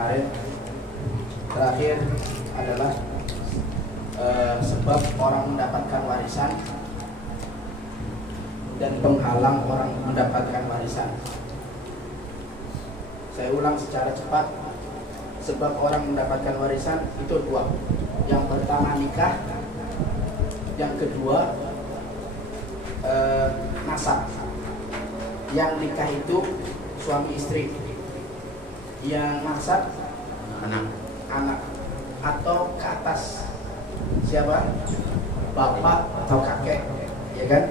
kemarin. Terakhir adalah sebab orang mendapatkan warisan dan penghalang orang mendapatkan warisan. Saya ulang secara cepat. Sebab orang mendapatkan warisan itu dua. Yang pertama nikah, yang kedua nasab. Yang nikah itu suami istri, yang nasab anak atau ke atas siapa? Bapak atau kakek, ya kan?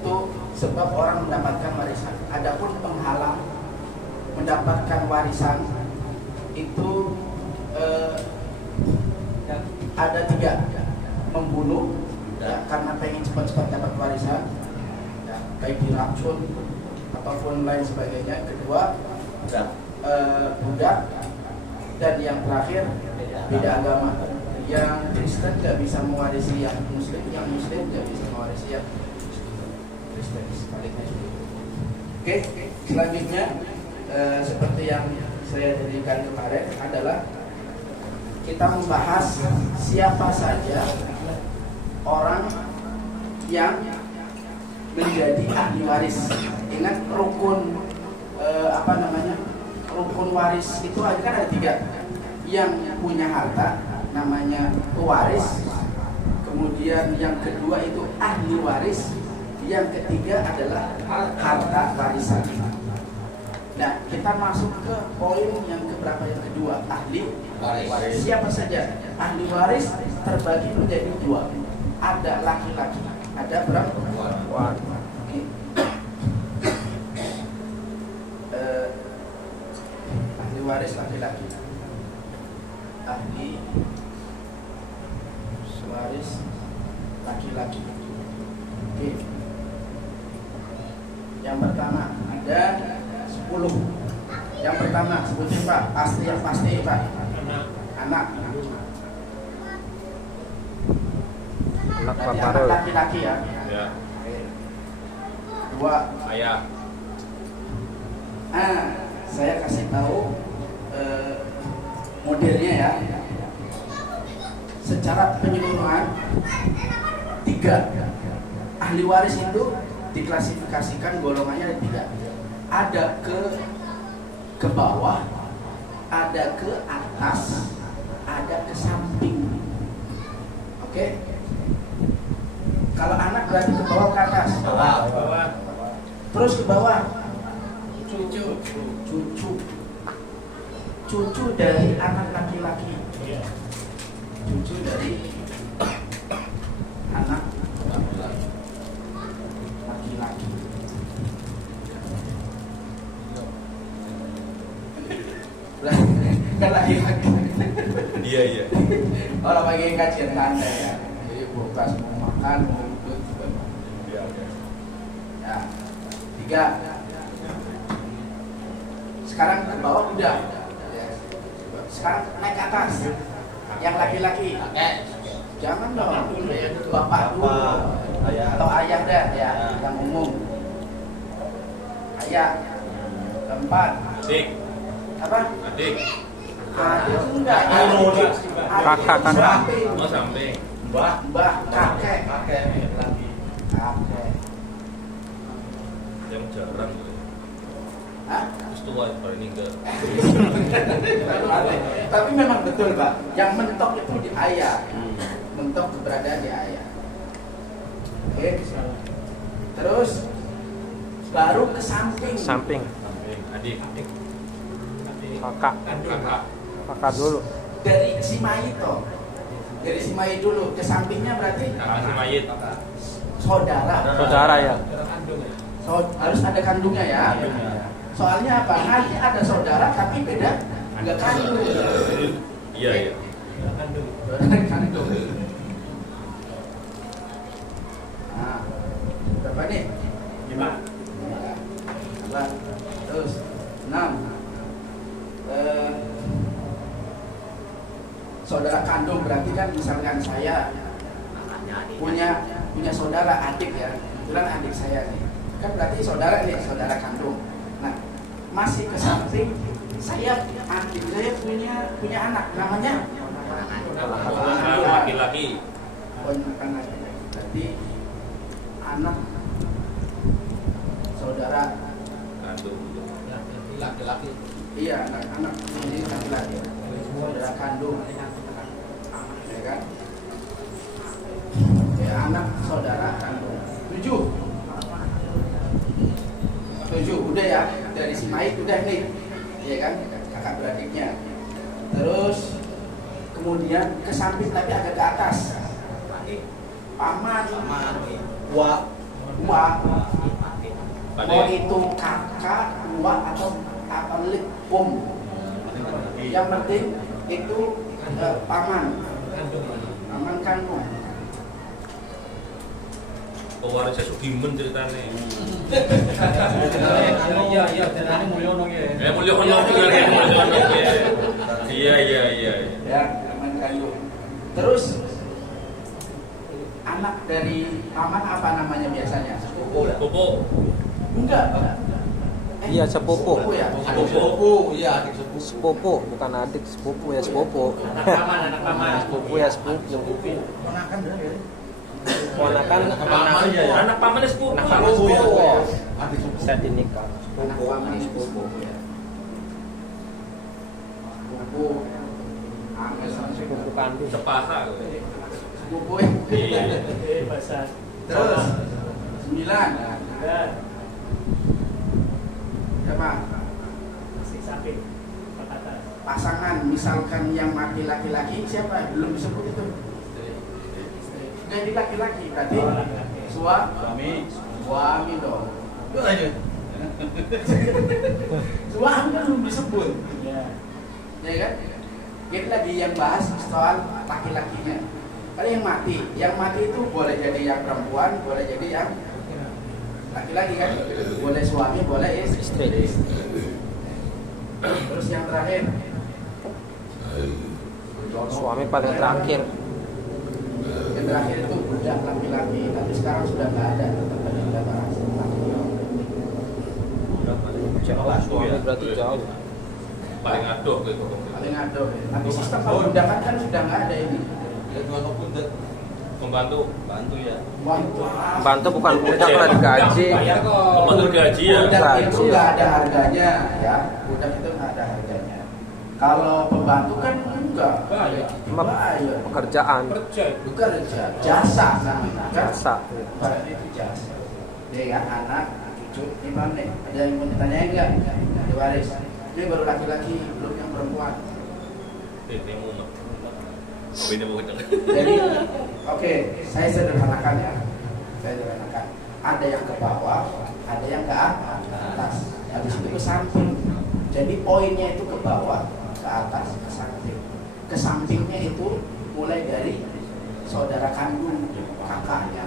Itu sebab orang mendapatkan warisan. Adapun penghalang mendapatkan warisan itu ada tiga: membunuh ya, karena pengen cepat-cepat dapat warisan, ya, baik diracun ataupun lain sebagainya. Kedua, budak, dan yang terakhir beda agama. Yang Kristen nggak bisa mewarisi yang Muslim, yang Muslim nggak bisa mewarisi yang Kristen. Sebaliknya. Oke, selanjutnya seperti yang saya jadikan kemarin adalah kita membahas siapa saja orang yang menjadi ahli waris. Ingat rukun rukun waris itu kan ada tiga. Yang punya harta namanya pewaris, kemudian yang kedua itu ahli waris, yang ketiga adalah harta warisan. Nah, kita masuk ke poin yang keberapa, yang kedua, ahli waris. Siapa saja ahli waris terbagi menjadi dua. Ada laki-laki, ada perempuan. Ahli waris laki-laki. Ahli waris laki-laki. Oke. Yang pertama ada 10. Yang pertama sebutin Pak, pasti yang pasti Pak. Anak. Anak laki-laki ya. Ya. Dua. Ayah. Saya kasih tahu modelnya ya. Secara penyuluhan 3. Ahli waris itu diklasifikasikan golongannya ada 3. Ada ke bawah, ada ke atas, ada ke samping. Oke? Kalau anak berarti ke bawah, ke atas. Bawah. Terus ke bawah. Cucu dari anak laki-laki. Cucu dari anak laki-laki. Kan laki-laki. Iya. Orang bagi kajian tanda ya. Jadi buka semua makan, mau duduk. Ya. 3. Sekarang ke bawah udah. Sekarang naik ke atas. Yang laki-laki. Jangan dong. Bapak dulu. Atau ayah dah ya, yang umum. Ayah. 4. Adik. Apa? Adik enggak. Kakak. Oh, samping. Mbak, kakek. Kakek. Yang jarang. Terus tua ini enggak. Tapi memang betul Pak, yang mentok itu di ayah. Mentok keberadaan di ayah. Oke. Terus baru ke samping. Adik. Kakak dulu. Dari si Mayito. Dari si Mayit dulu ke sampingnya berarti Si Mayit. Saudara ya. Harus ada kandungnya ya. Soalnya apa? Nanti ada saudara tapi beda enggak kandung. Iya. Kandung. Nah, berapa nih? 5. Terus 6. Saudara kandung berarti kan misalkan saya punya saudara adik ya, kebetulan adik saya nih, kan berarti saudara nih, saudara kandung. Nah, masih ke samping adik saya punya anak namanya laki-laki. Berarti anak saudara kandung. Laki-laki. Iya, anak ini laki-laki. Saudara kandung. Ya kan? Ya, anak saudara kandung. 7 udah ya, dari si Mait udah nih, ya kan, kakak beradiknya. Terus kemudian ke samping tapi agak ke atas, paman, mau itu kakak, atau apa yang penting itu paman kandung. Pewarisnya Sudimen ceritanya. Iya, ceritanya Mulyono ya. Mulyono ya. Iya. Ya, paman kandung. Terus anak dari paman apa namanya biasanya? Sepupu. Enggak. Iya, sepupu. Sepupu ya. Sepupu, iya adik sepupu. Sepupu, bukan adik, sepupu ya sepupu. Anak paman. Sepupu ya sepupu. Ponakan berarti ya. Ponakan Anak paman sepupu. Anak paman sepupu. Adik sepupu. Saya dinikah. Anak paman sepupu ya. Sepupu. Sepupu kandung. Sepaha. Sepupu. Iya. Terus 9. Siapa? Pasangan misalkan yang mati laki-laki siapa? Belum disebut itu. Jadi laki-laki berarti suami dong. Suami belum disebut. Ya kan? Kita lagi yang bahas soal laki-lakinya. Kalau yang mati itu boleh jadi yang perempuan, boleh jadi yang laki-laki kan? Boleh suami, boleh istri. Terus yang terakhir, Suami paling terakhir. yang terakhir itu budak laki-laki, tapi sekarang sudah nggak ada. Tetap ada budak laki-laki. Suami berarti jauh. Paling adoh gitu. Paling ada. Tapi sistem perbudakan kan sudah nggak ada ini. Membantu. Bantu bukan budak lah digaji. Membantu gaji ya. Budak itu nggak ada harganya, ya. Budak itu nggak ada harganya. Kalau pembantu kan enggak. Bayar. Pekerjaan. Bekerja, jasa namanya. Kan? Jasa. Berarti itu jasa. Dia ya anak, cucu, imam nih. Ada yang mau ditanya enggak? Diwaris. Ini baru laki-laki, belum yang perempuan. Ini mau. Ini mau kita. Jadi, oke, saya sederhanakan ya. Ada yang ke bawah, ada yang ke atas. Habis itu ke samping. Jadi poinnya itu ke bawah, ke atas, ke samping. Ke sampingnya itu mulai dari saudara kandung, kakaknya.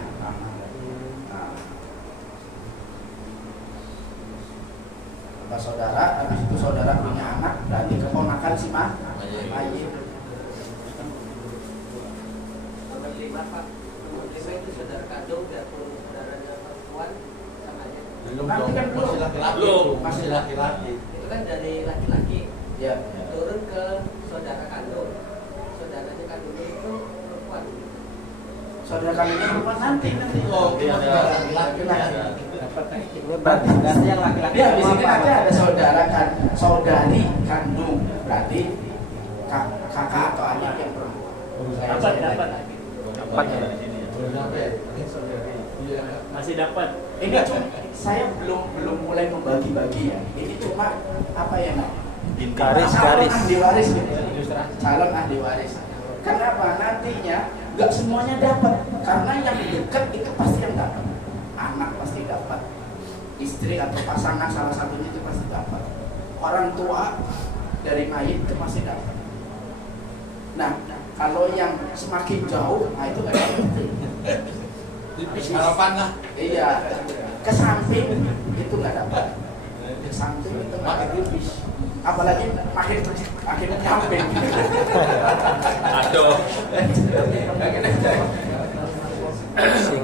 Nah, saudara, habis itu saudara punya anak, berarti keponakan si mayit. Itu saudara kandung dan saudaranya perempuan sama aja. Nanti kan Masih laki-laki. Itu kan dari laki-laki Ya. turun ke saudara kandung. Saudaranya kandung itu perempuan. Saudara kandungnya perempuan nanti. Oh, iya, Laki-laki. Ini berarti yang laki-laki. Dia di sini nanti ada saudari kandung, berarti kakak atau adik yang perempuan. Dapat. Masih dapat. Enggak, cuma saya belum mulai membagi-bagi ya. Ini cuma apa ya, Nak? Garis. Ahli waris gitu. Calon ahli waris. Kenapa? Nantinya nggak semuanya dapat, karena yang dekat itu pasti yang dapat. Anak pasti dapat, istri atau pasangan salah satunya itu pasti dapat. Orang tua dari mayit itu pasti dapat. Nah, kalau yang semakin jauh, nah itu nggak dapat. Tipis harapan lah. Iya, ke samping itu nggak dapat. Ke samping itu makin tipis. Apalagi makin nyamping. Aduh.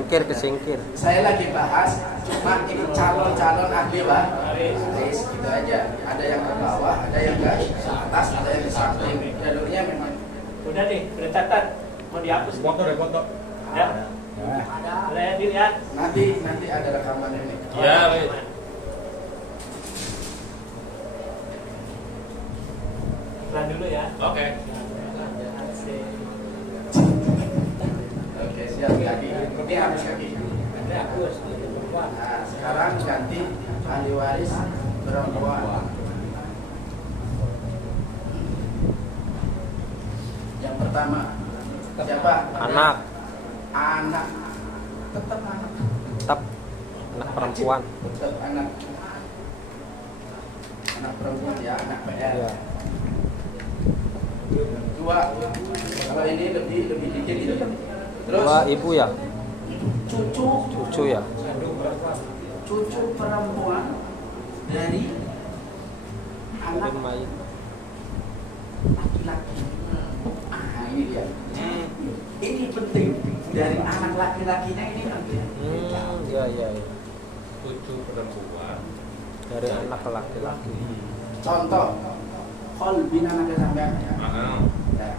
Kesingkir. Saya lagi bahas cuma ini calon ahli waris. Kita itu aja. Ada yang ke bawah, ada yang ke atas, ada yang ke samping. Jalurnya memang. Udah nih, udah catat. Mau dihapus. Foto deh foto. Ya. Ada. Boleh hadir ya. Nanti ada rekaman ini. Ya, Iklan dulu ya. oke. Asik. Oke, siap kaki. Ini habis kaki. Bagus. Nah, sekarang ganti ahli waris perempuan. Yang pertama siapa? Anak. Anak. Tetap anak. Tetap anak perempuan. Tetap anak. Anak perempuan ya, anak PR. Iya. Dua. Kalau ini lebih dikit gitu. Terus Dua ibu ya, cucu cucu ya. cucu perempuan dari anak Ibu mayit. laki-laki. Ah, ini dia. Ini penting. Dari anak laki-lakinya ini penting. Iya iya. Ya. Cucu perempuan. Dari anak laki-laki. Contoh, Kolbin anaknya sampean. Ah, Ya.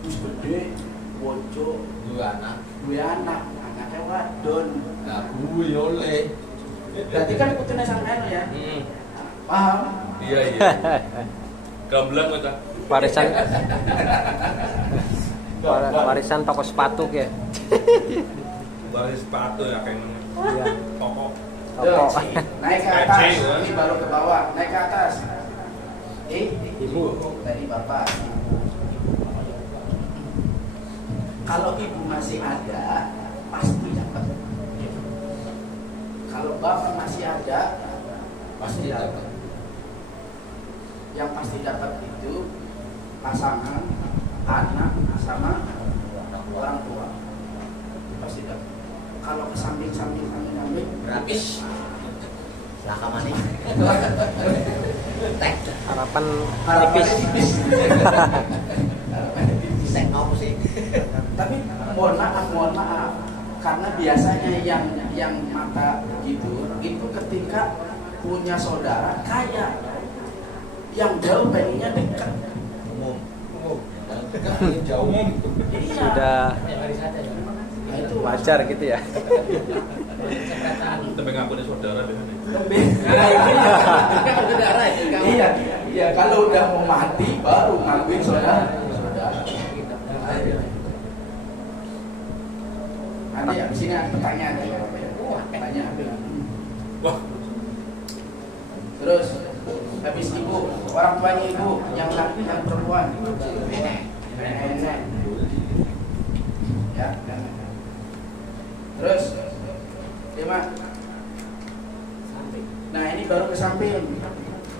Terus gede, bojo, Dua anak. dua anak, anaknya wadon. Nah, gue oleh. Berarti kan putune sampean ya. hmm. Paham? Iya iya. Gamblang kita. Warisan. Warisan toko sepatu ya. Baris sepatu ya kayaknya. Iya. Pokok. Toko. Naik ke atas, ini baru ke bawah, naik ke atas. Ibu. Tadi bapak. Kalau ibu masih ada, pasti dapat. Kalau bapak masih ada, pasti dapat. Yang pasti dapat itu pasangan, anak, sama orang tua. Pasti dapat. Kalau ke samping-samping, Gratis. Silahkan maning. Tek. Harapan harapannya tipis. tipis. Tek mau sih. Tapi mohon maaf, karena biasanya yang mata gitu itu ketika punya saudara kaya, yang jauh pengennya dekat. Umum. Jauh umum. Iya. Sudah Nah, itu wajar gitu ya. Tapi ngaku nih saudara deh. lebih. Iya, iya. Kalau udah mau mati baru ngakuin saudara. Nanti ya, di sini ada pertanyaan ya. Pertanyaan. Wah, Terus habis ibu, orang tuanya ibu yang laki dan perempuan. Nenek. Ya. Terus lima. Nah ini baru ke samping.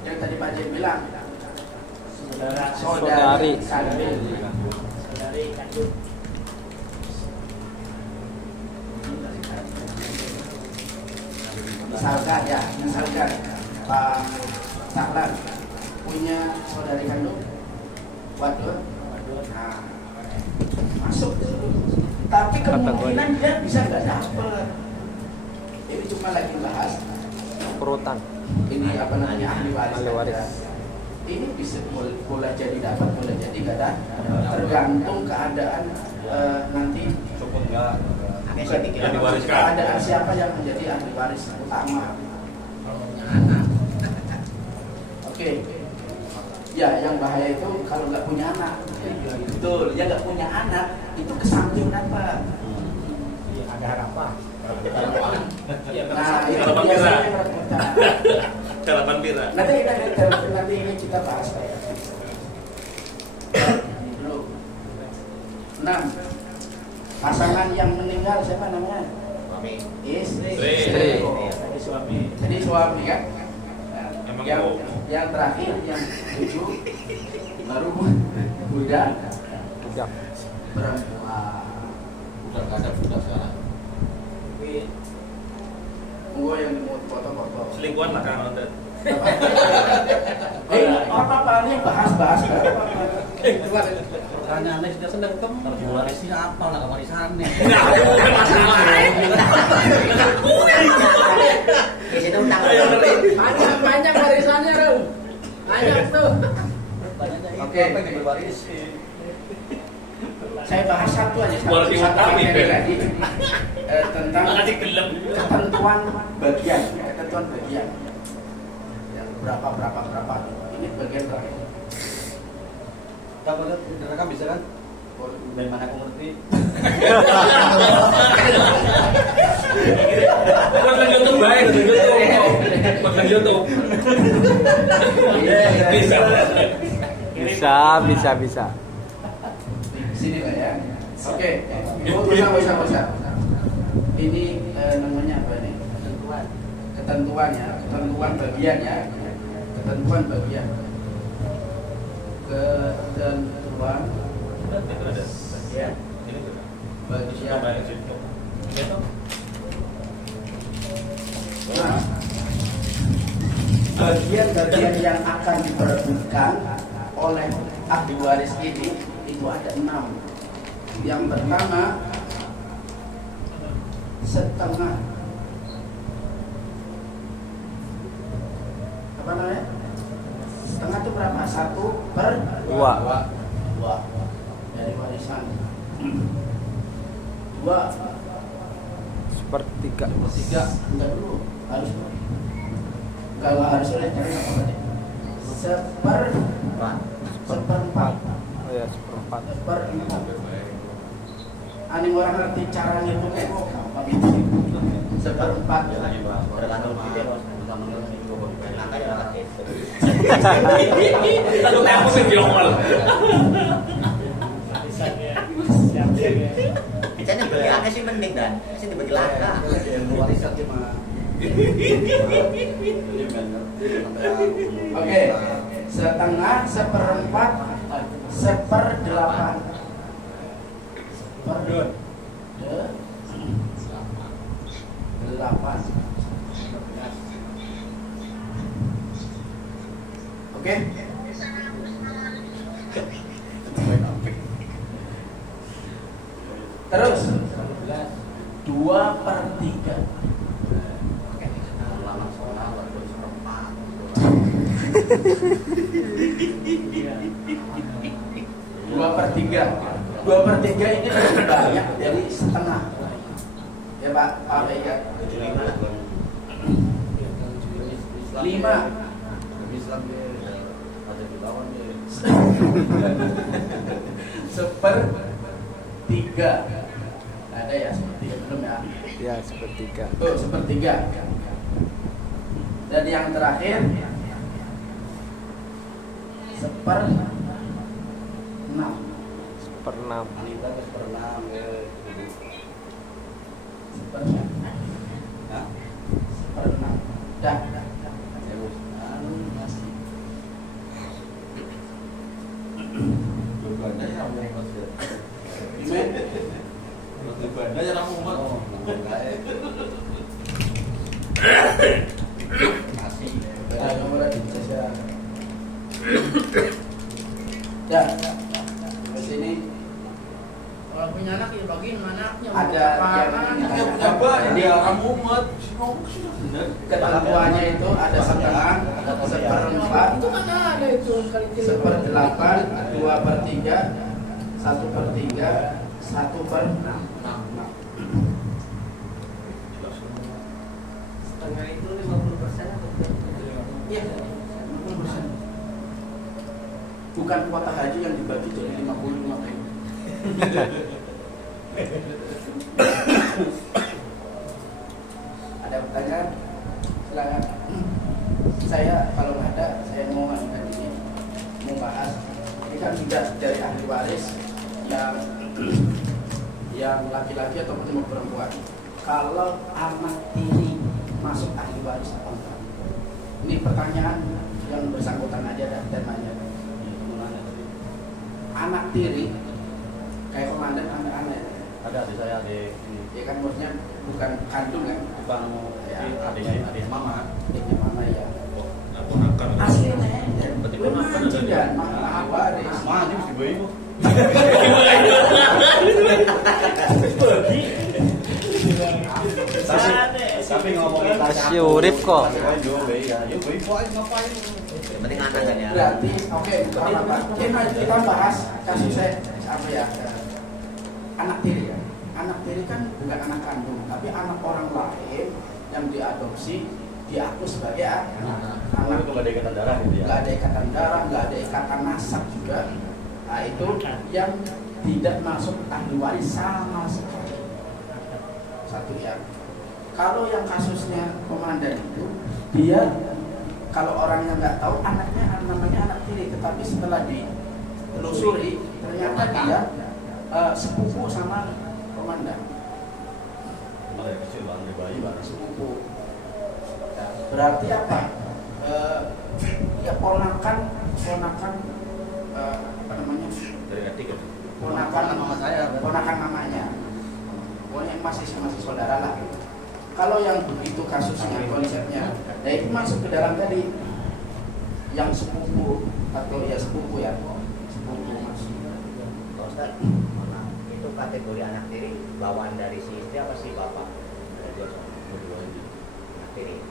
Yang tadi Pak Jen bilang. Saudari kandung. Saudari kandung. Misalkan Pak Saklan punya saudari kandung, wadon, nah, masuk. Tapi kemungkinan dia bisa nggak dapet. Ini cuma lagi bahas. Urutan. Ini apa namanya ahli waris. Ahli waris. Ini bisa boleh jadi dapat, boleh jadi nggak dapat. Tergantung keadaan nanti. Cukup enggak? yang diwariskan. Keadaan siapa yang menjadi ahli waris utama. Oke. Ya, yang bahaya itu kalau nggak punya anak. Betul, ya nggak punya anak itu ke samping apa? Ada harapan. Nah, itu Harapan biasanya pira. merebutan. Harapan pira. Nanti ini kita bahas ya. Dulu. 6. Pasangan yang meninggal siapa namanya? Suami. Istri. Istri. Jadi suami. Jadi suami kan? Emang yang, kok. yang terakhir yang 7 baru budak Budak. perempuan. Udah enggak ada budak sekarang. Gua yang mau foto-foto. Selingkuhan lah kan ada. Apa-apa ini bahas-bahas. Tanyane sudah seneng tem. Warisnya apa lah warisane. Di sini utang. Banyak warisannya, Rum. Banyak tuh. Oke, berwaris. Saya bahas satu aja Warga utang materi ini. tadi tentang Makasih gelem. ketentuan bagian. Yang berapa. Ini bagian terakhir. Kamu direkam bisa kan? Dari mana aku ngerti? Bukan YouTube baik, bukan YouTube. Bisa. Sini lah ya. Oke. Bisa. Ini namanya apa ini? Ketentuan bagian ya. Ketentuan bagian. Itu ada. Bagian. Ini juga. Bagian. Bayar situ. Gitu. Nah, bagian yang akan diperebutkan oleh ahli waris ini itu ada 6. Yang pertama setengah. Apa namanya? Setengah itu berapa? 1/2 dari warisan. 2 sepertiga. 3 enggak dulu harus kalau harus oleh cari apa tadi? Seperempat. Oh ya, seperempat. Aneh orang ngerti cara ngitung kok gampang itu. Seperempat. Tergantung video bisa mengerti juga. Angka ya angka itu. Lalu kamu sih diomel. Bicaranya bagi angka sih penting dan sini bagi langka. Warisan cuma. Oke, setengah, 1/4, 1/8. Delapan. Oke. Terus 2/3. 2/3 ini lebih banyak dari setengah. Ya Pak, ya. 5. Sepertiga. Ada ya sepertiga belum ya? Ya, sepertiga. Tuh, sepertiga. Dan yang terakhir 1/6. 1/6. Dah. Ya, di sini Kalau punya anak ya bagiin anaknya. ada yang ketentuannya itu ada setengah, 1/4, Itu kan ada itu kali 1/8, 2/3, 1/3, 1/6. Setengah itu 50% atau Iya, 50%. Bukan kuota haji yang dibagi jadi 50-50. Ada pertanyaan? Silakan. Saya kalau nggak ada, saya mau ngangkat ini, mau bahas. Ini kan sudah dari ahli waris yang laki-laki atau ketemu perempuan. Kalau anak tiri masuk ahli waris apa enggak? Ini pertanyaan yang bersangkutan aja dan nanya. Anak tiri kayak komandan anak-anak Ada di saya di ya kan maksudnya bukan kandung kan, bukan adiknya mama. adiknya mana ya Aku nakal. aslinya Berarti gue ponakan mancing ada dan ahli waris Mama ini mesti bayi bu. Tapi ngomongin Masih urip kok. Yang penting anak kan ya. Berarti oke, apa? Kita bahas kasusnya apa ya? Anak tiri ya. Anak tiri kan bukan anak kandung, tapi anak orang lain yang diadopsi diaku sebagai anak. Itu nggak ada ikatan darah gitu ya. Nggak ada ikatan darah, nggak ada ikatan nasab juga. Nah itu yang tidak masuk ahli waris sama sekali. Satu ya. Kalau yang kasusnya komandan itu, dia kalau orangnya nggak tahu anaknya namanya anak tiri, tetapi setelah ditelusuri ternyata dia sepupu sama komandan. Malah kecil banget bayi banget. Sepupu. Berarti apa? Ya ponakan apa namanya? Dari ketik. Ponakan mama saya. Ponakan mamanya. Pokoknya masih saudara lah. Kalau yang begitu kasusnya konsepnya, nah itu masuk ke dalam tadi yang sepupu atau ya sepupu ya, sepupu masuk. Pak Ustaz, itu kategori anak tiri bawaan dari si istri apa si bapak? Ada dua anak tiri.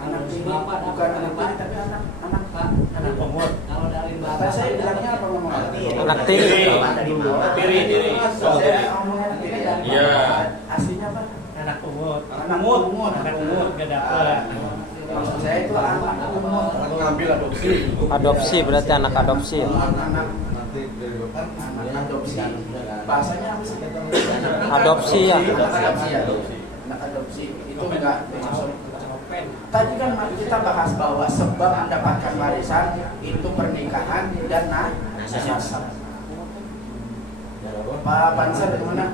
Anak tiri Bapak dan bukan anak bapak. tiri tapi anak Pak, anak Umur. kalau dari Kata bapak saya bilangnya apa ngomong Anak tiri. Tiri. Saya ngomongnya tiri dan Iya. aslinya apa? Anak umur. Anak umur. Anak umur gak dapet. Maksud saya itu anak umur. Ngambil adopsi. Adopsi berarti anak adopsi. Anak adopsi. Bahasanya apa sih? Adopsi ya. Anak adopsi ya. Anak adopsi itu enggak masuk. Tadi kan kita bahas bahwa sebab mendapatkan warisan itu pernikahan dan nasab. Pak Bansa dari mana?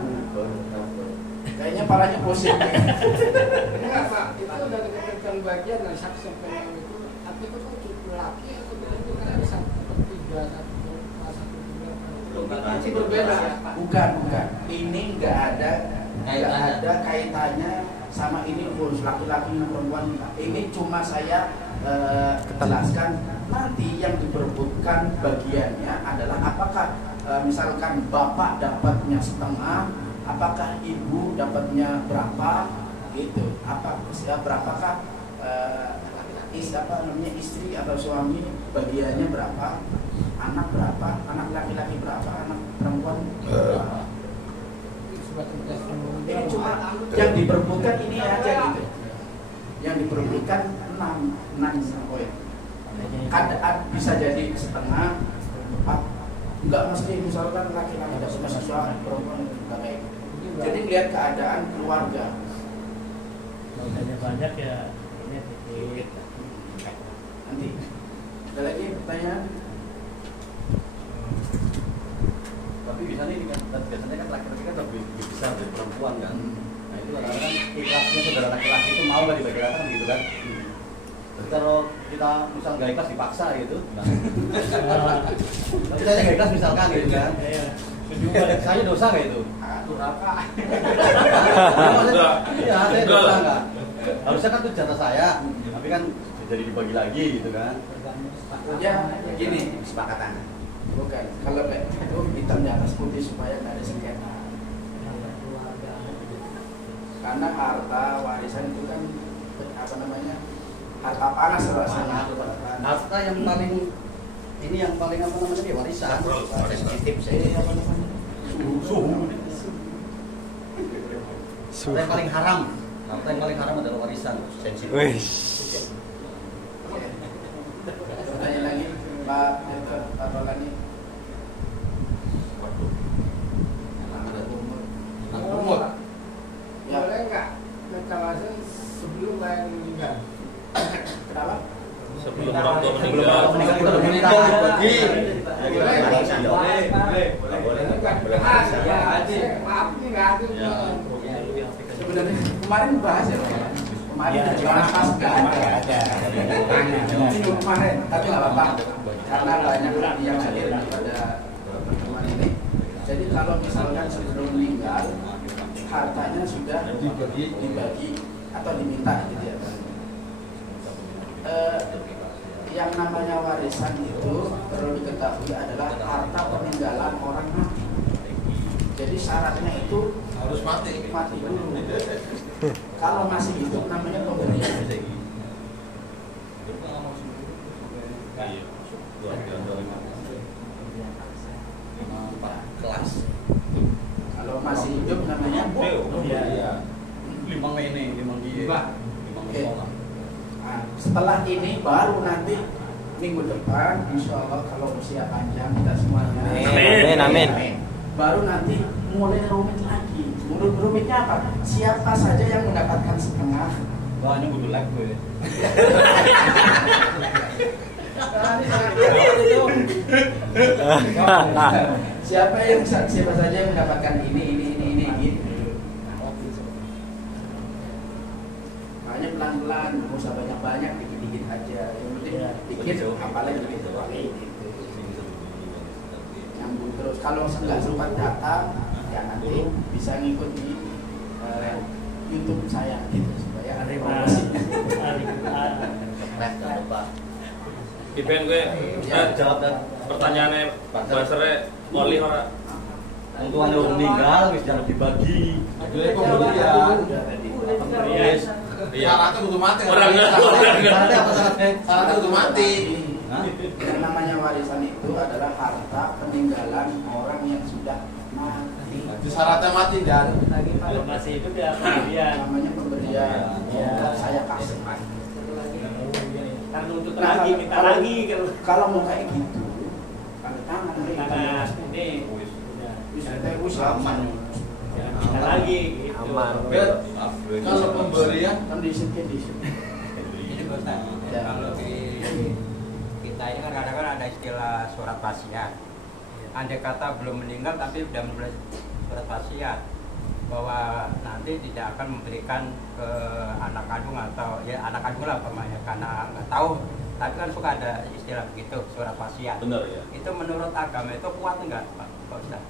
Kayaknya palanya pusing. Enggak Pak, itu udah dikatakan bagian dari saksi yang itu. Tapi itu kan cucu laki atau itu kan ada satu tiga satu berbeda. Bukan. Ini nggak ada kaitannya sama ini urus laki-laki dan perempuan. Ini cuma saya jelaskan nanti yang diperebutkan bagiannya adalah apakah misalkan bapak dapatnya setengah, apakah ibu dapatnya berapa gitu, berapakah istri atau suami bagiannya berapa, anak berapa, anak laki-laki berapa, anak perempuan berapa. Ini cuma yang diperebutkan ini aja gitu. Yang diperebutkan 6 poin. Bisa jadi setengah, 4. Enggak mesti misalkan laki-laki dan mahasiswa perempuan enggak kayak gitu. Jadi lihat keadaan keluarga. Kalau banyak ya ini sedikit. Nanti ada lagi pertanyaan? Tapi biasanya kan laki-laki kan lebih besar dari perempuan kan. Nah itu kadang-kadang ikhlasnya saudara laki-laki itu mau nggak dibagi-bagi gitu kan. Jadi kalau kita misal nggak ikhlas dipaksa gitu. Nah. Tapi saya nggak ikhlas misalkan gitu kan. Saya dosa nggak itu? Durhaka. Iya, saya dosa nggak? Harusnya kan itu jatah saya, tapi kan jadi dibagi lagi gitu kan. Ya gini kesepakatan. Bukan, kalau itu hitam di atas putih supaya nggak ada sengketa. Karena harta warisan itu kan apa namanya, harta panas rasanya. Harta yang paling ini yang paling apa namanya dia warisan. Sensitif saya. Apa namanya? Suhu. Harta yang paling haram. Harta yang paling haram adalah warisan. Sensitif. Wih. Pertanyaan lagi, Pak Direktur apa lagi? Umur. Ya. Boleh nggak deklarasi sebelum bayar meninggal? Kenapa? Sebelum orang tua Sebelum meninggal. orang meninggal kita udah menikah dibagi. Boleh nggak dibahas ya? Maaf nih nggak ada. Sebenarnya kemarin bahas ya, Pak. Kemarin orang pas nggak ada. Minggu kemarin, tapi nggak apa-apa karena banyak yang hadir pada pertemuan ini. Jadi kalau misalkan sebelum meninggal hartanya sudah dibagi atau diminta gitu ya. Yang namanya warisan itu perlu diketahui adalah harta peninggalan orang syaratnya itu harus mati. mati dulu. Kalau masih hidup namanya pemberian. Iya. Kelas. Kalau masih hidup namanya Iya. Limang ini, limang dia. Limang Oke. sekolah. Nah, setelah ini baru nanti minggu depan, insya Allah kalau usia panjang kita semuanya. Amin. Baru nanti mulai rumit lagi. Rumitnya apa? Siapa saja yang mendapatkan setengah? Wah, ini kudu lag gue. Siapa saja yang mendapatkan ini gitu. Makanya pelan-pelan, nggak usah banyak-banyak, dikit-dikit aja. Yang penting dikit, apalagi gitu. Nyambung terus. Kalau nggak sempat datang, ya nanti bisa ngikut di YouTube saya gitu supaya ada promosinya. Dipen gue, Jawab dan pertanyaannya bahasanya oli ora. untuk anda meninggal, bisa dibagi. Jadi pemberian. Pemberian. Iya. Syaratnya kudu mati. Orang nggak. Syaratnya apa syaratnya? Syaratnya kudu mati. Hah? Yang namanya warisan itu adalah harta peninggalan orang yang sudah mati. Itu syaratnya mati dan Kalau masih hidup ya pemberian. Namanya pemberian. Ya. Saya kasih. Kan untuk lagi, minta lagi Kalau mau kayak gitu, tanda tangan. Nah, ini Bisa terus aman. minta lagi gitu. Aman. kalau pemberian Kondisi. Ini Ustaz, Ya. kalau di kita ini kan kadang-kadang ada istilah surat wasiat. Andai kata belum meninggal tapi sudah menulis surat wasiat bahwa nanti tidak akan memberikan ke anak kandung atau ya anak kandung lah umpamanya karena nggak tahu. Tapi kan suka ada istilah begitu surat wasiat. Benar ya. Itu menurut agama itu kuat enggak Pak Ustaz?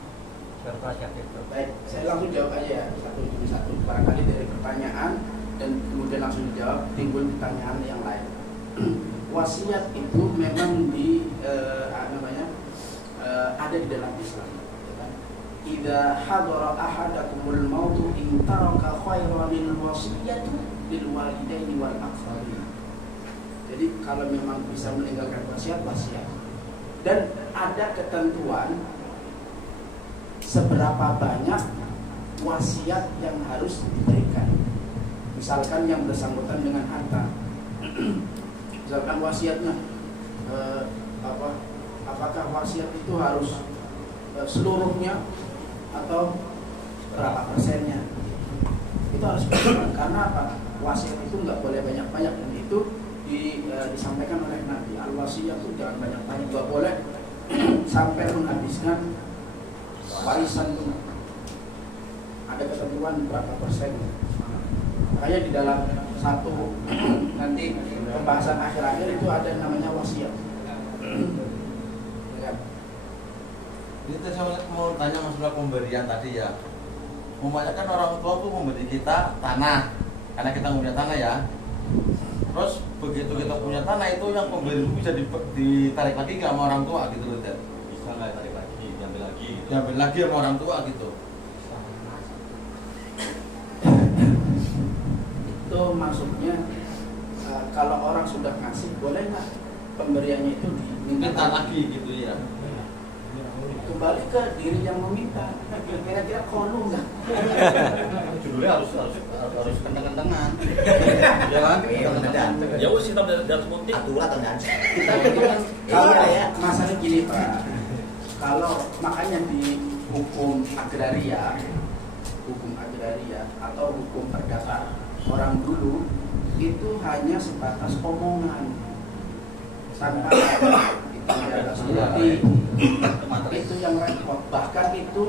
Surat wasiat itu. Baik, saya langsung jawab aja ya satu demi satu. Barangkali dari pertanyaan dan kemudian langsung dijawab, timbul pertanyaan yang lain. Wasiat itu memang ada di dalam Islam. Idza hadara ahadakumul mautu in taraka khairan lil wasiyatu lil walidaini wal aqrabin. Jadi kalau memang bisa meninggalkan wasiat. Dan ada ketentuan seberapa banyak wasiat yang harus diberikan. Misalkan yang bersangkutan dengan harta. Misalkan wasiatnya apakah wasiat itu harus seluruhnya atau berapa persennya? Itu harus diperhatikan karena apa? Wasiat itu nggak boleh banyak-banyak dan itu disampaikan oleh Nabi. Al-wasiyat itu jangan banyak-banyak, nggak boleh sampai menghabiskan warisan. Ada ketentuan berapa persen. Makanya di dalam satu nanti pembahasan akhir-akhir itu ada yang namanya wasiat. ini saya mau tanya masalah pemberian tadi ya. Umpamanya kan orang tua tuh memberi kita tanah karena kita punya tanah ya. Terus begitu kita punya tanah itu yang pemberi itu bisa ditarik lagi nggak sama orang tua gitu loh, Dad? Bisa nggak tarik lagi, diambil lagi. Diambil lagi sama orang tua gitu. Itu maksudnya kalau orang sudah ngasih boleh nggak pemberiannya itu Minta lagi gitu ya. kembali ke diri yang meminta. Kira-kira kolu nggak? Judulnya harus kenteng-kentengan. Ya kan? Kenteng-kentengan. Ya wis kita dari putih. Aturan dan Kalau masalah gini Pak, kalau makanya di hukum agraria atau hukum perdata orang dulu itu hanya sebatas omongan tanpa itu yang repot. Bahkan itu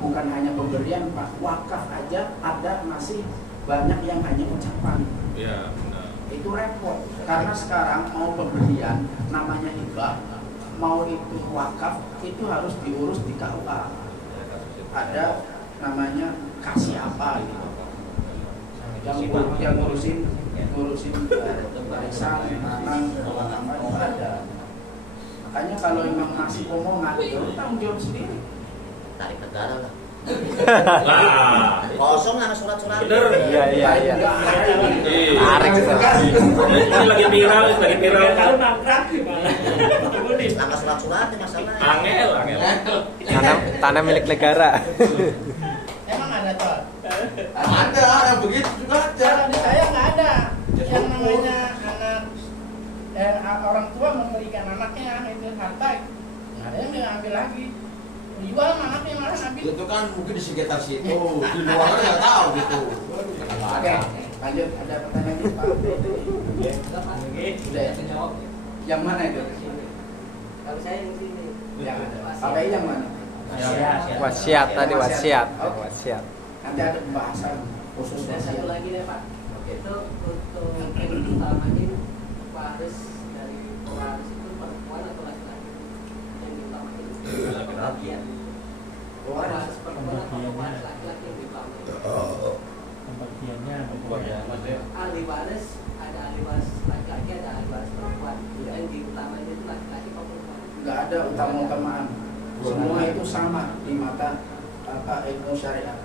bukan hanya pemberian Pak, wakaf aja ada masih banyak yang hanya ucapan. Iya, benar. Itu repot karena sekarang mau pemberian namanya hibah, mau itu wakaf itu harus diurus di KUA. Ada namanya kasih apa gitu. Yang ngurusin warisan, tanah itu ada. Makanya kalau memang masih omongan, itu tanggung jawab sendiri. tarik negara lah. Lah, Kosong lah surat-surat. bener. Iya. Tarik itu. Ini lagi viral, Kalau mangkrak gimana? Nama surat-suratnya masalah. Angel. Tanah milik negara. Emang ada toh? Ada yang begitu juga ada. Kalau di saya nggak ada. Yang namanya anak orang tua memberikan anaknya itu harta, nggak ada yang diambil lagi. Dijual anaknya malah ambil. Itu kan mungkin di sekitar situ, di luar kan nggak tahu gitu. Oke, lanjut. Ada pertanyaan nih Pak. Sudah ya? Yang mana itu? Kalau saya yang sini. Yang Pak Wei yang mana? Wasiat tadi wasiat. Oke. Wasiat. Nanti ada pembahasan khusus Dan satu wasiat. lagi deh Pak. Itu untuk yang diutamain waris dari pewaris itu perempuan atau laki-laki? Yang diutamain pembagian. Waris perempuan atau waris laki-laki yang diutamain? Pembagiannya. Pembagian. Ahli waris, ada ahli waris laki-laki, ada ahli waris perempuan. Yang diutamain itu laki-laki atau perempuan? Nggak ada utama-utamaan. Semua itu sama di mata ilmu syariat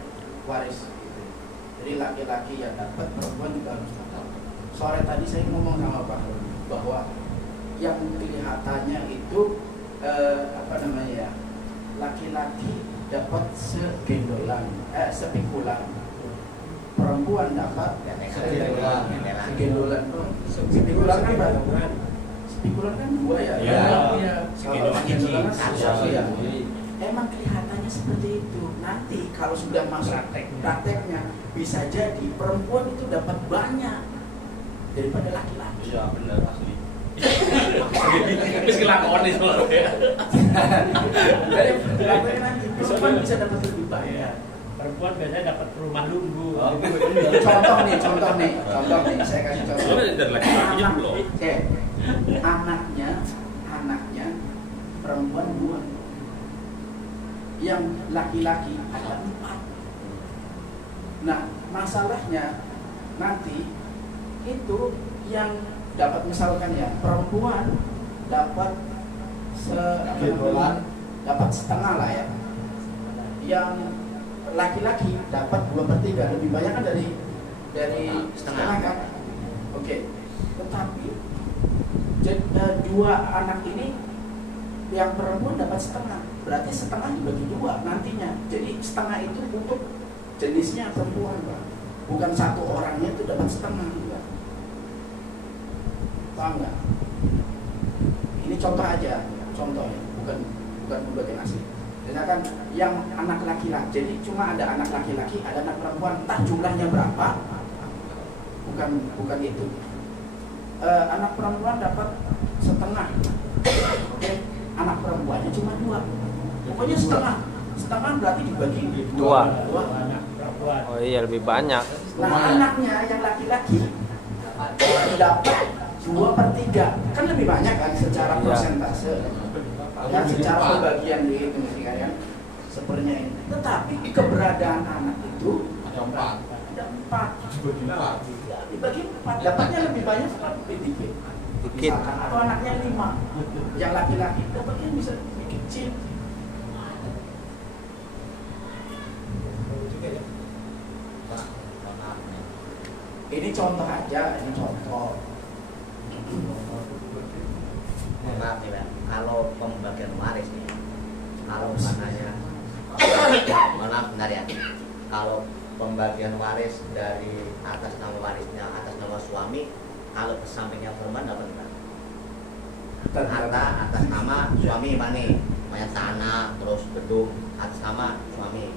waris. Jadi laki-laki yang dapat, perempuan juga harus dapat. Sore tadi saya ngomong sama Pak bahwa yang kelihatannya itu laki-laki dapat sepikulan, perempuan dapat segendolan. Sepikulan kan berapa? Sepikulan kan 2 ya. Kalau segendolan kan 1 ya. Emang kelihatannya seperti itu. Nanti kalau sudah masuk prakteknya bisa jadi perempuan itu dapat banyak daripada laki-laki. Iya benar asli. Terus kelakon itu ya. Dari prakteknya nanti perempuan bisa dapat lebih banyak. Perempuan biasanya dapat rumah nunggu. Contoh nih, saya kasih contoh. Soalnya dari laki-laki belum. Oke, anaknya perempuan 2. Yang laki-laki ada 4. Nah, masalahnya nanti itu yang dapat misalkan ya perempuan dapat dapat setengah lah ya. Yang laki-laki dapat 2/3, lebih banyak kan dari setengah kan? Oke. Tetapi 2 anak ini yang perempuan dapat setengah, berarti setengah dibagi 2 nantinya. Jadi setengah itu untuk jenisnya perempuan, Pak. Bukan satu orangnya itu dapat setengah juga. Paham nggak? Ini contoh aja, contohnya, bukan pembagian asli. Misalkan yang anak laki-laki, jadi cuma ada anak laki-laki, ada anak perempuan, entah jumlahnya berapa, bukan itu. Anak perempuan dapat setengah, oke? Anak perempuannya cuma 2, pokoknya setengah berarti dibagi 2 Anak perempuan. Oh iya lebih banyak. Nah anaknya yang laki-laki dapat 2/3, kan lebih banyak kan secara persentase, kan secara pembagian di itu kan sepertinya ini. Tetapi keberadaan anak itu Ada 4. dibagi 4, dapatnya lebih banyak atau lebih dikit? Dikit. Misalkan, atau anaknya 5, yang laki-laki dapatnya bisa lebih kecil. Ini contoh aja, ini contoh. Maaf nih Pak, kalau pembagian waris nih, kalau maknanya, maaf benar ya, kalau pembagian waris dari atas nama warisnya, atas nama suami, kalau ke sampingnya perempuan dapat enggak? Harta atas nama suami mana? Banyak tanah, terus gedung atas nama suami,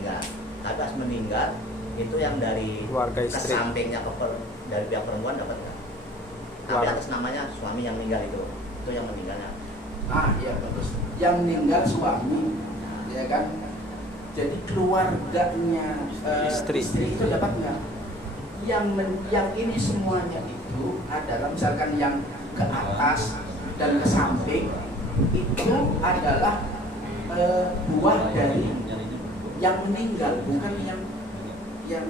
enggak. Tapi pas meninggal itu yang dari Keluarga ke istri. sampingnya dari pihak perempuan dapat enggak? Tapi atas namanya suami yang meninggal itu yang meninggalnya. Iya bagus. Yang meninggal suami, ya kan? Jadi keluarganya Istri. itu dapat nggak? Yang ini semuanya itu adalah misalkan yang ke atas dan ke samping itu adalah buah dari yang meninggal, bukan yang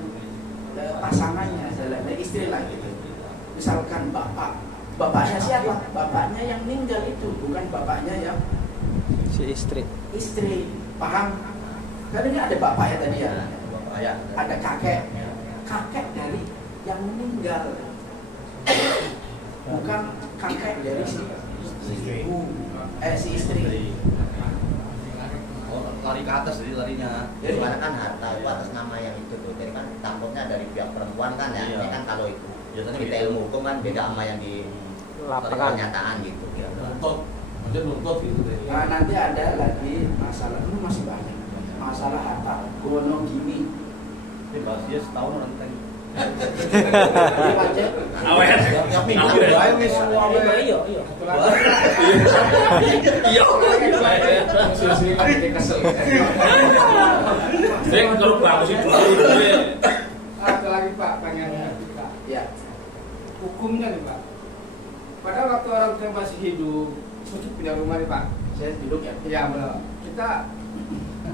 pasangannya, dari istri lah gitu. Misalkan bapaknya siapa? Bapaknya yang meninggal itu, bukan bapaknya yang Si istri. istri. Paham? Kan ini ada bapaknya tadi ya, Bapak ya. ada kakek dari yang meninggal, bukan kakek dari si ibu, si istri. Oh, lari ke atas jadi larinya. Jadi mana kan harta itu atas nama yang itu tuh. Jadi kan takutnya dari pihak perempuan kan ya. Iya. Ini kan kalau itu Biasanya kita gitu. ilmu hukum kan beda sama yang di Lapangan. pernyataan gitu. Ya. Nuntut, maksudnya nuntut gitu deh. Nah, nanti ada lagi masalah, ini masih banyak masalah harta gono gini. Ini bahas dia setahun orang kita. Ini wajib. Awet. Tiap minggu Awet. ayo nih semua. Iya. Iya. Susi kan jadi kesel. Saya kalau bagus itu dulu ya. Ada lagi Pak, pengen kita. Ya. Hukumnya nih Pak. Pada waktu orang tua masih hidup, sudah punya rumah nih Pak. Saya duduk ya. Iya benar. Kita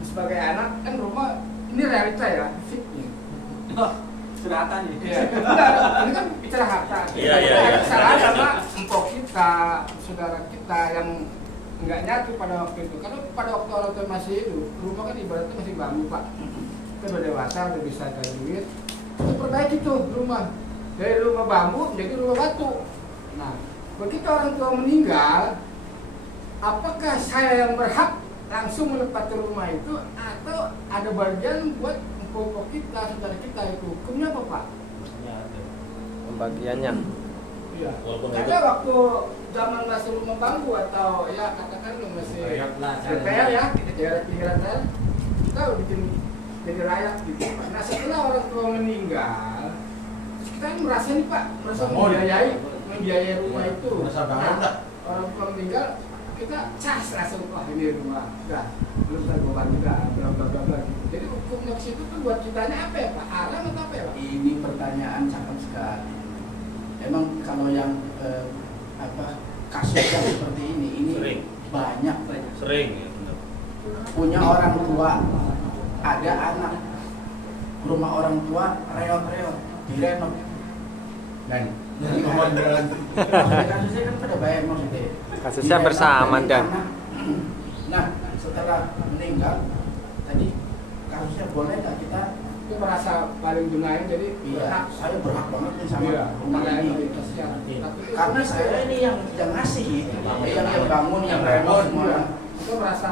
sebagai anak kan rumah ini realita ya, fiknya. Sudah harta nih. Iya. Enggak, ini kan bicara harta. Iya, iya, Kita iya. kesalahan sama empok kita, saudara kita yang nggak nyatu pada waktu itu. Karena pada waktu orang tua masih hidup, rumah kan ibaratnya masih bambu Pak. Kita udah dewasa, udah bisa ada duit. Kita perbaiki tuh rumah. Dari rumah bambu jadi rumah batu. Nah, begitu orang tua meninggal, apakah saya yang berhak langsung menempati rumah itu atau ada bagian buat empok kita, saudara kita itu? Hukumnya apa Pak? Pembagiannya. Iya. Walaupun Ada waktu zaman masih rumah bambu atau ya katakan masih DPR ya, kita daerah pinggiran rel, kita bikin jadi rakyat gitu. Nah setelah orang tua meninggal, kita merasa nih Pak, merasa membiayai rumah itu. Merasa bangun dah. Orang tua meninggal, kita cas langsung wah ini rumah, udah belum tergobar juga, bla bla bla bla gitu. Jadi hukumnya ke situ tuh buat kitanya apa ya Pak? Haram atau apa ya Pak? Ini pertanyaan cakep sekali. Emang kalau yang kasus yang seperti ini Sering. banyak. Sering ya. Benar. Punya orang tua, ada anak, rumah orang tua reot-reot, direnov. Dan ngomong Kasusnya kan pada bayar maksudnya. Kasusnya Direnov bersama, dari Dan. anak. Nah, setelah meninggal, tadi kasusnya boleh nggak kita? Itu merasa paling gunain jadi Iya, saya berhak banget nih sama Iya, rumah makanya ini. itu kasihan. Tapi itu- Karena saya ini yang ngasih, yang bangun, yang renov semua. Kita merasa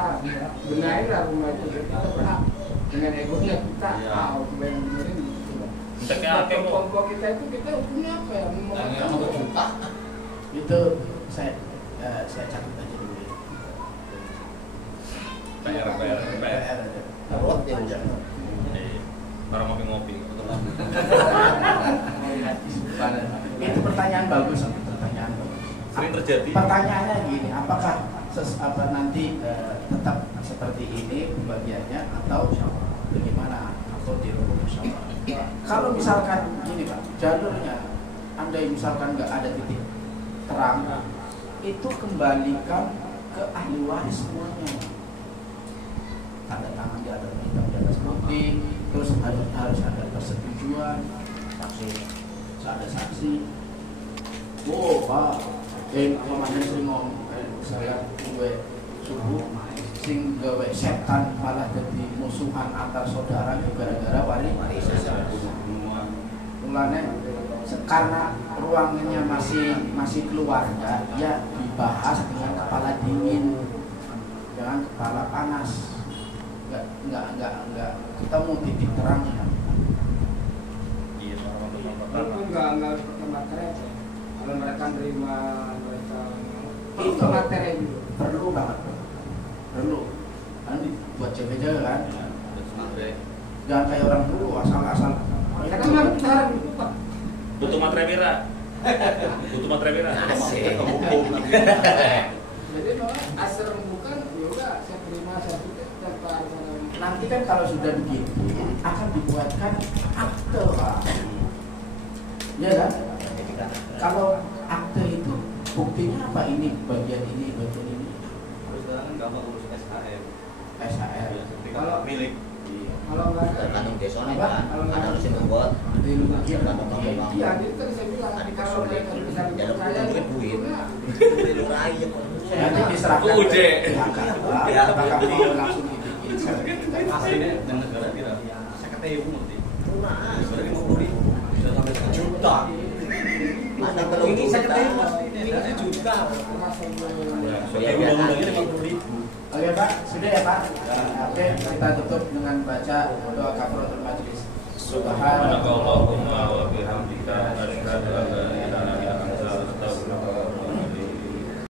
gunain lah rumah itu, kita berhak dengan egonya kita Iya. mau benerin gitu. Enteknya akeh kok. Kelompok kita itu kita hukumnya apa ya? juta. Itu saya catat aja dulu ya. PR. PR aja. Orang ngopi-ngopi. Itu pertanyaan bagus, pertanyaan bagus. Sering terjadi. Pertanyaannya gini, apakah nanti tetap seperti ini pembagiannya atau bagaimana? Atau dirubah musyawarah? Kalau misalkan gini Pak, jalurnya andai misalkan nggak ada titik terang, itu kembalikan ke ahli waris semuanya. Tanda tangan di atas hitam di atas putih, terus harus ada persetujuan, saksi, ada saksi. Oh Pak, mamanya sering ngomong, saya gue subuh sing gawe setan malah jadi musuhan antar saudara gara-gara waris. Mulane karena ruangannya masih keluarga, ya dibahas dengan kepala dingin, jangan kepala panas. Enggak ketemu titik terangnya. Iya, Walaupun nggak seperti materi aja. Kalau mereka terima mereka Itu materi gitu. perlu banget, perlu. Nanti buat jaga-jaga kan. Jangan kayak orang dulu asal-asal. Karena memang kita harus itu Pak. Butuh materai merah. Butuh materai merah. Jadi memang asal bukan ya udah saya terima saya tutup tanpa Nanti kan kalau sudah begitu akan dibuatkan akte Pak. Ya kan? Kalau akte itu buktinya apa ini bagian ini. Terus sekarang kan gampang urus SHM. SHR. Kalau milik. kalau nggak ada Tergantung desanya Apa? kan. Ada harus yang membuat. Tergantung kamu. iya itu tadi saya bilang kalau mereka bisa Dalam dipercaya duit duit. nah, Duit lu aja kok. Nanti diserahkan Udah. ke pihak apakah mau langsung dibikin Aslinya yang negara tidak sekete ibu ngerti. Sebenarnya 50.000 bisa sampai 1 juta. Ada belum Ini sekete ibu juta. aslinya 1 juta. Ya, Undang-undangnya 50.000. Oke Pak, sudah ya Pak. Oke, kita tutup dengan baca doa kafaratul majlis. Subhanakallahumma wa bihamdika asyhadu an la